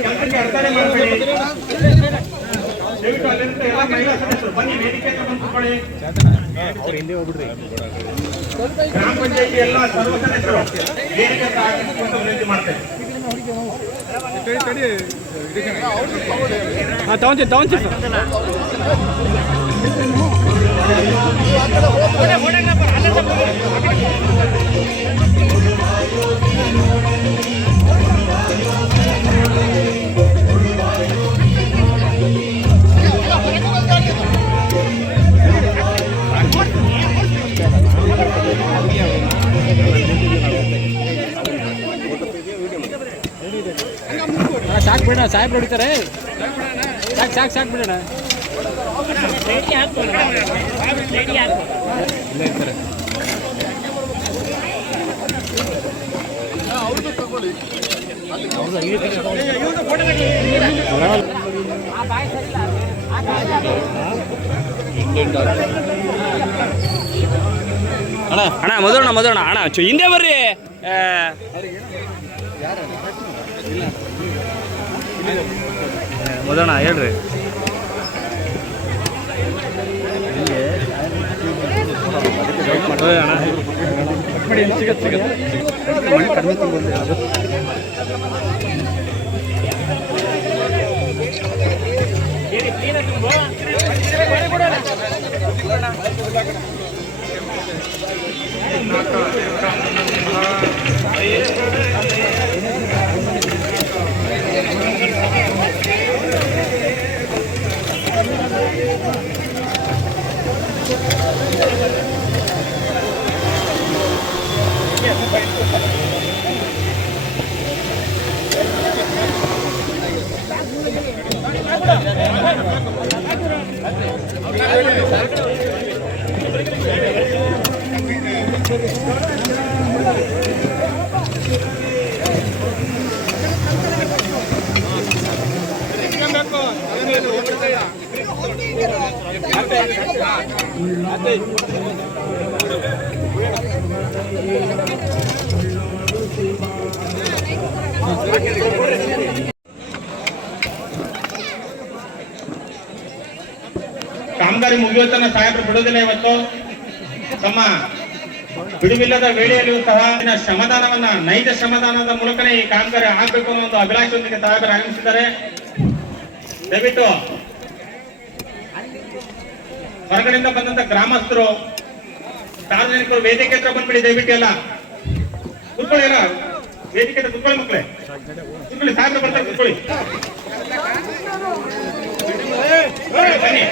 ಕೆಲಸಕ್ಕೆ ಅಲ್ಲಿಂದ ಎಲ್ಲ ಗ್ರಾಮ ಪಂಚಾಯತಿ ಎಲ್ಲ ಸರ್ವ ಸದಸ್ಯರು ವೇದಿಕೆ ತಗೊಂತೀನಿ ಸಾಕು ಬಿಡೋಣ ಸಾಹೇಬ್ರು ಹೊಡಿತಾರೆ. ಸಾಕು ಸಾಕು ಸಾಕು ಬಿಡೋಣ. ಇಲ್ಲೇ ಇರ್ತಾರೆ. ಅಣ್ಣ ಅಣ್ಣ ಮಧುರಣ್ಣ ಮಧುರಣ್ಣ ಅಣ್ಣ ಚು ಹಿಂದೆ ಬರ್ರಿ. ಮಧುರಣ್ಣ ಹೇಳ್ರಿ. ಸಿಗತ್ತೆ ಸಿಗತ್ತೆ. ಸಿಗತ್ತೆ ಕಾಮಗಾರಿ ಮುಗಿಯುವತನ ಸಾಹೇಬರು ಬಿಡುವುದಿಲ್ಲ ಇವತ್ತು. ತಮ್ಮ ಬಿಡುವಿಲ್ಲದ ವೇಳೆಯಲ್ಲಿಯೂ ಸಹ ಶ್ರಮದಾನವನ್ನ, ನೈಜ ಶ್ರಮದಾನದ ಮೂಲಕನೇ ಈ ಕಾಮಗಾರಿ ಆಗ್ಬೇಕು ಅನ್ನೋ ಒಂದು ಅಭಿಲಾಷೆಯೊಂದಿಗೆ ಸಾಹೇಬರು ಆಗಮಿಸಿದ್ದಾರೆ. ದಯವಿಟ್ಟು ಹೊರಗಡೆಯಿಂದ ಬಂದಂತ ಗ್ರಾಮಸ್ಥರು, ಸಾರ್ವಜನಿಕರು, ವೇದಿಕೆ ಹತ್ರ ಬಂದ್ಬಿಡಿ, ದಯವಿಟ್ಟು ಎಲ್ಲ. ಕುತ್ಕೊಳ್ಳಿ ಎಲ್ಲ. ವೇದಿಕೆ ಹತ್ರ ಕುತ್ಕೊಳ್ಳಿ ಮಕ್ಕಳೇ. ಕುತ್ಕೊಳ್ಳಿ, ಸಾಹೇಬರು ಬರ್ತಾರೆ, ಕುತ್ಕೊಳ್ಳಿ. ಬನ್ನಿ.